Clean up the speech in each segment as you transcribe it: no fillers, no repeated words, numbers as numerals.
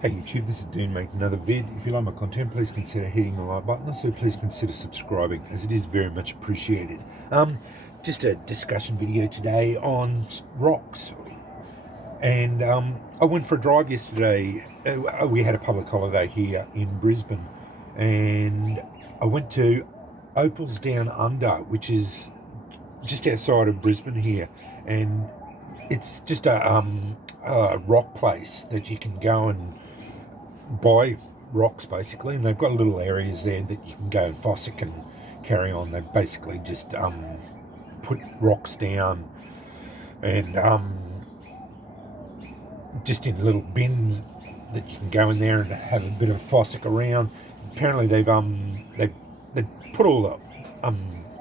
Hey YouTube, this is Dean making another vid. If you like my content, please consider hitting the like button. Also, please consider subscribing, as it is very much appreciated. Just a discussion video today on rocks. And I went for a drive yesterday. We had a public holiday here in Brisbane, and I went to Opals Down Under, which is just outside of Brisbane here, and it's just a rock place that you can go and buy rocks basically, and they've got little areas there that you can go and fossick and carry on. They've basically just put rocks down and just in little bins that you can go in there and have a bit of fossick around. Apparently they've put all the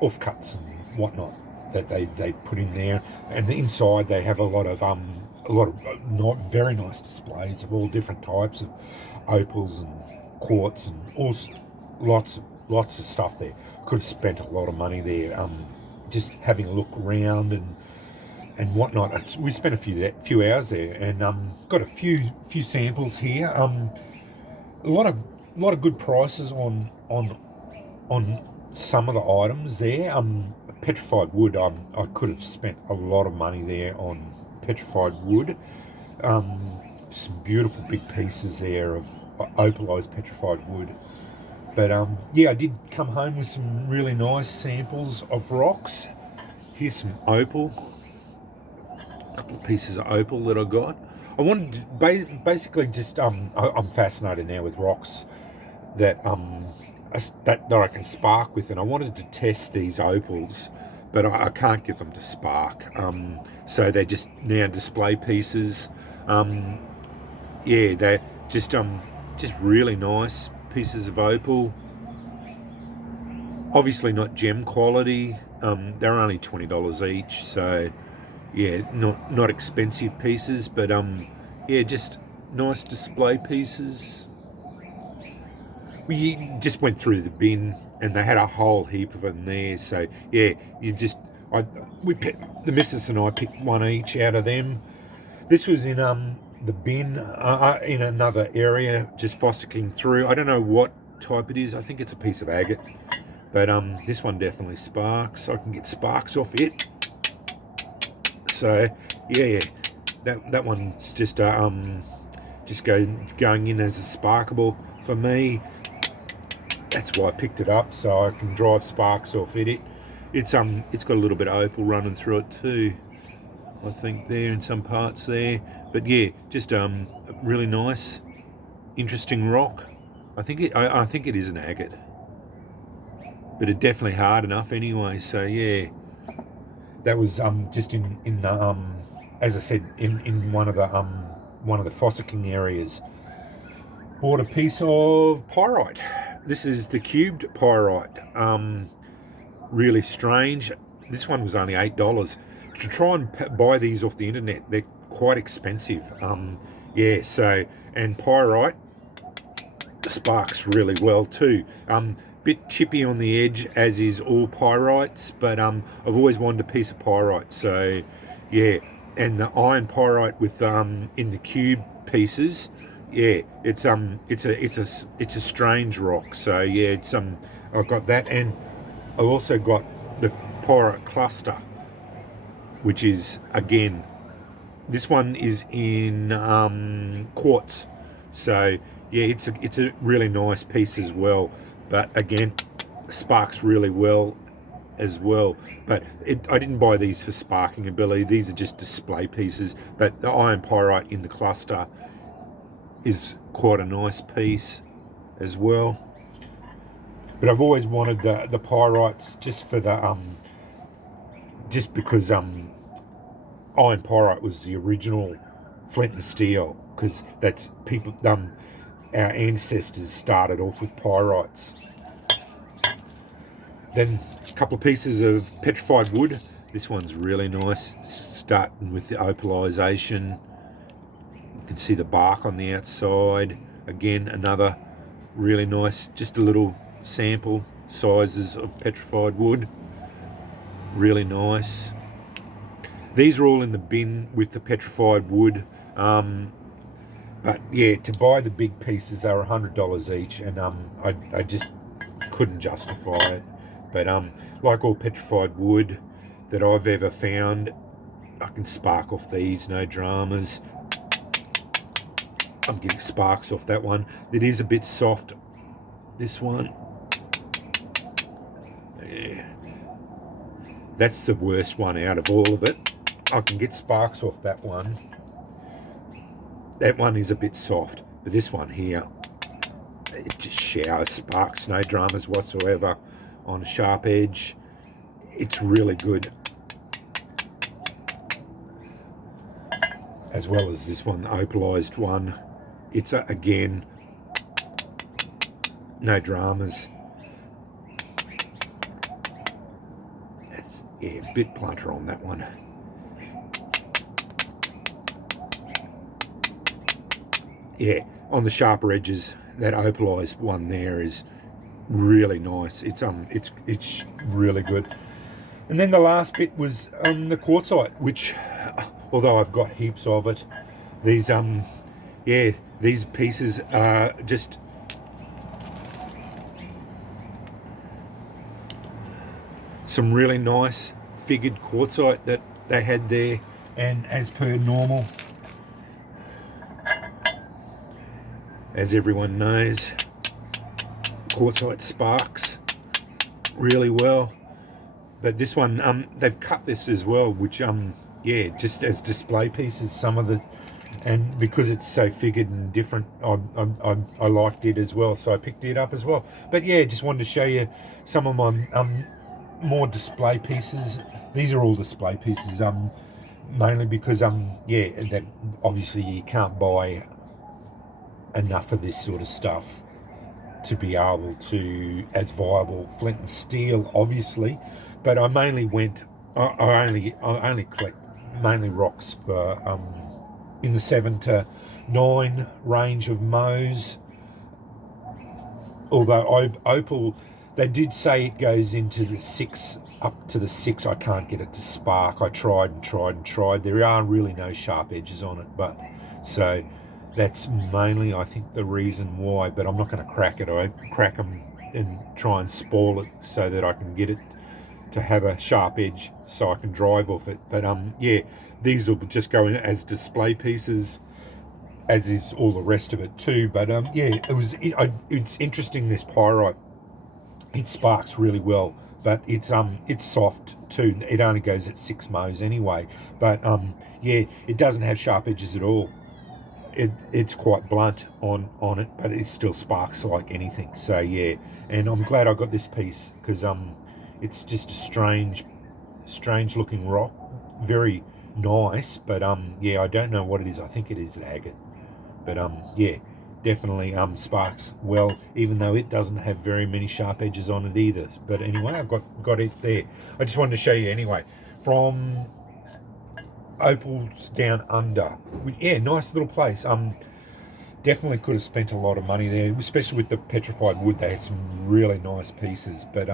offcuts and whatnot that they put in there, and inside they have a lot of not very nice displays of all different types of opals and quartz and all lots of stuff there. Could have spent a lot of money there, just having a look around and whatnot. We spent a few hours there, and got a few samples here. A lot of good prices on some of the items there. Petrified wood. I could have spent a lot of money there on petrified wood. Some beautiful big pieces there of opalized petrified wood. But yeah, I did come home with some really nice samples of rocks. Here's some opal. A couple of pieces of opal that I got. I wanted to basically just I'm fascinated now with rocks that that I can spark with, and I wanted to test these opals, but I can't get them to spark. So they're just now display pieces. Yeah, they're just really nice pieces of opal. Obviously not gem quality. They're only $20 each, so yeah, not expensive pieces, but yeah, just nice display pieces. We just went through the bin, and they had a whole heap of them there. So yeah, the missus and I picked one each out of them. This was in the bin in another area, just fossicking through. I don't know what type it is. I think it's a piece of agate, but this one definitely sparks. I can get sparks off it. So yeah, that one's just going in as a sparkable for me. That's why I picked it up, so I can drive sparks off it. It's got a little bit of opal running through it too, I think, there in some parts there. But yeah, just really nice, interesting rock. I think it is an agate, but it's definitely hard enough anyway. So yeah, that was just in as I said, in one of the fossicking areas. Bought a piece of pyrite. This is the cubed pyrite. Really strange. This one was only $8. To try and buy these off the internet, they're quite expensive. Yeah, so, and pyrite sparks really well too. Bit chippy on the edge, as is all pyrites, but I've always wanted a piece of pyrite. So yeah, and the iron pyrite with in the cube pieces. Yeah, it's a strange rock. So yeah, I've got that, and I also got the Pora Cluster, which is, again, this one is in quartz. So yeah, it's a really nice piece as well. But again, sparks really well as well. But I didn't buy these for sparking ability. These are just display pieces. But the iron pyrite in the cluster is quite a nice piece as well. But I've always wanted the pyrites just for the just because iron pyrite was the original flint and steel, because that's people our ancestors started off with pyrites. Then a couple of pieces of petrified wood. This one's really nice, starting with the opalization. You can see the bark on the outside. Again, another really nice, just a little sample sizes of petrified wood. Really nice. These are all in the bin with the petrified wood. But yeah, to buy the big pieces, they were $100 each, and I just couldn't justify it. But like all petrified wood that I've ever found, I can spark off these, no dramas. I'm getting sparks off that one. It is a bit soft, this one. Yeah. That's the worst one out of all of it. I can get sparks off that one. That one is a bit soft, but this one here, it just showers sparks, no dramas whatsoever on a sharp edge. It's really good. As well as this one, the opalized one. It's, again, no dramas. Yeah, a bit blunter on that one. Yeah, on the sharper edges, that opalized one there is really nice. It's really good. And then the last bit was the quartzite, which, although I've got heaps of it, these yeah, these pieces are just some really nice figured quartzite that they had there, and as per normal, as everyone knows, quartzite sparks really well. But this one, they've cut this as well, which yeah, just as display pieces, some of the, and because it's so figured and different, I liked it as well, so I picked it up as well. But yeah, just wanted to show you some of my more display pieces. These are all display pieces, mainly because yeah, that obviously you can't buy enough of this sort of stuff to be able to, as viable flint and steel, obviously. But I mainly went, I only collect mainly rocks for in the 7 to 9 range of Mohs. Although opal, they did say it goes into the 6, up to the 6. I can't get it to spark. I tried and tried and tried. There are really no sharp edges on it, but so that's mainly, I think, the reason why. But I'm not going to crack it. I crack them and try and spoil it so that I can get it to have a sharp edge so I can drive off it. But yeah, these will just go in as display pieces, as is all the rest of it too. But yeah, it's interesting, this pyrite. It sparks really well, but it's soft too. It only goes at 6 Mohs anyway. But yeah, it doesn't have sharp edges at all. It's quite blunt on it, but it still sparks like anything. So yeah, and I'm glad I got this piece, because it's just a strange looking rock, very nice. But yeah, I don't know what it is. I think it is an agate. But yeah, definitely sparks well, even though it doesn't have very many sharp edges on it either. But anyway, I've got it there. I just wanted to show you anyway. From Opals Down Under. Yeah, nice little place. Definitely could have spent a lot of money there, especially with the petrified wood. They had some really nice pieces. But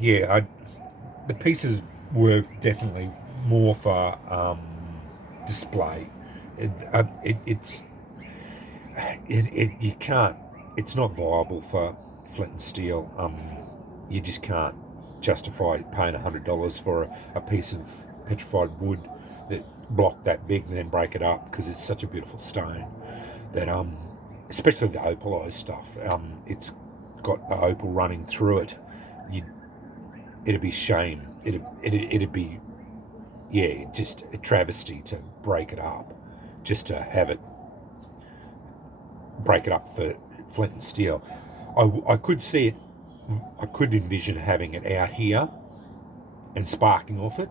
yeah, the pieces were definitely more for display. You can't. It's not viable for flint and steel. You just can't justify paying $100 for a piece of petrified wood that block that big and then break it up, because it's such a beautiful stone that especially the opalized stuff, it's got the opal running through it. It'd be shame. It'd be, yeah, just a travesty to break it up, just to have it break it up for flint and steel. I could see it. I could envision having it out here and sparking off it,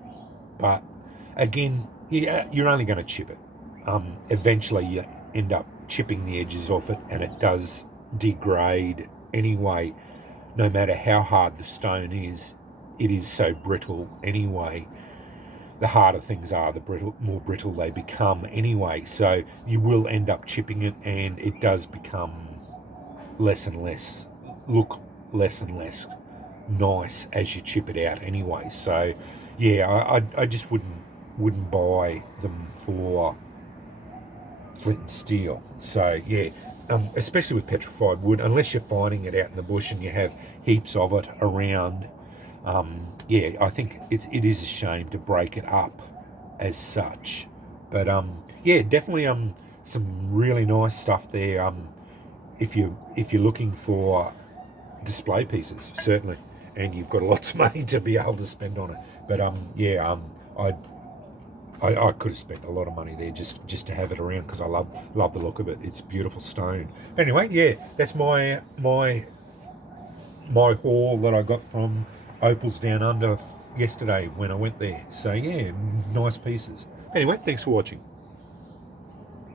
but again, you're only going to chip it. Eventually, you end up chipping the edges off it, and it does degrade anyway. No matter how hard the stone is, it is so brittle anyway. The harder things are, the more brittle they become anyway. So you will end up chipping it, and it does become less and less, look less and less nice as you chip it out anyway. So yeah, I just wouldn't buy them for flint and steel. So yeah, especially with petrified wood, unless you're finding it out in the bush and you have heaps of it around, yeah, I think it is a shame to break it up as such. But yeah, definitely some really nice stuff there. If you're looking for display pieces, certainly, and you've got lots of money to be able to spend on it. But yeah, I could have spent a lot of money there just to have it around, because I love the look of it. It's beautiful stone. Anyway, yeah, that's my haul that I got from Opals Down Under yesterday when I went there. So yeah, nice pieces. Anyway, thanks for watching.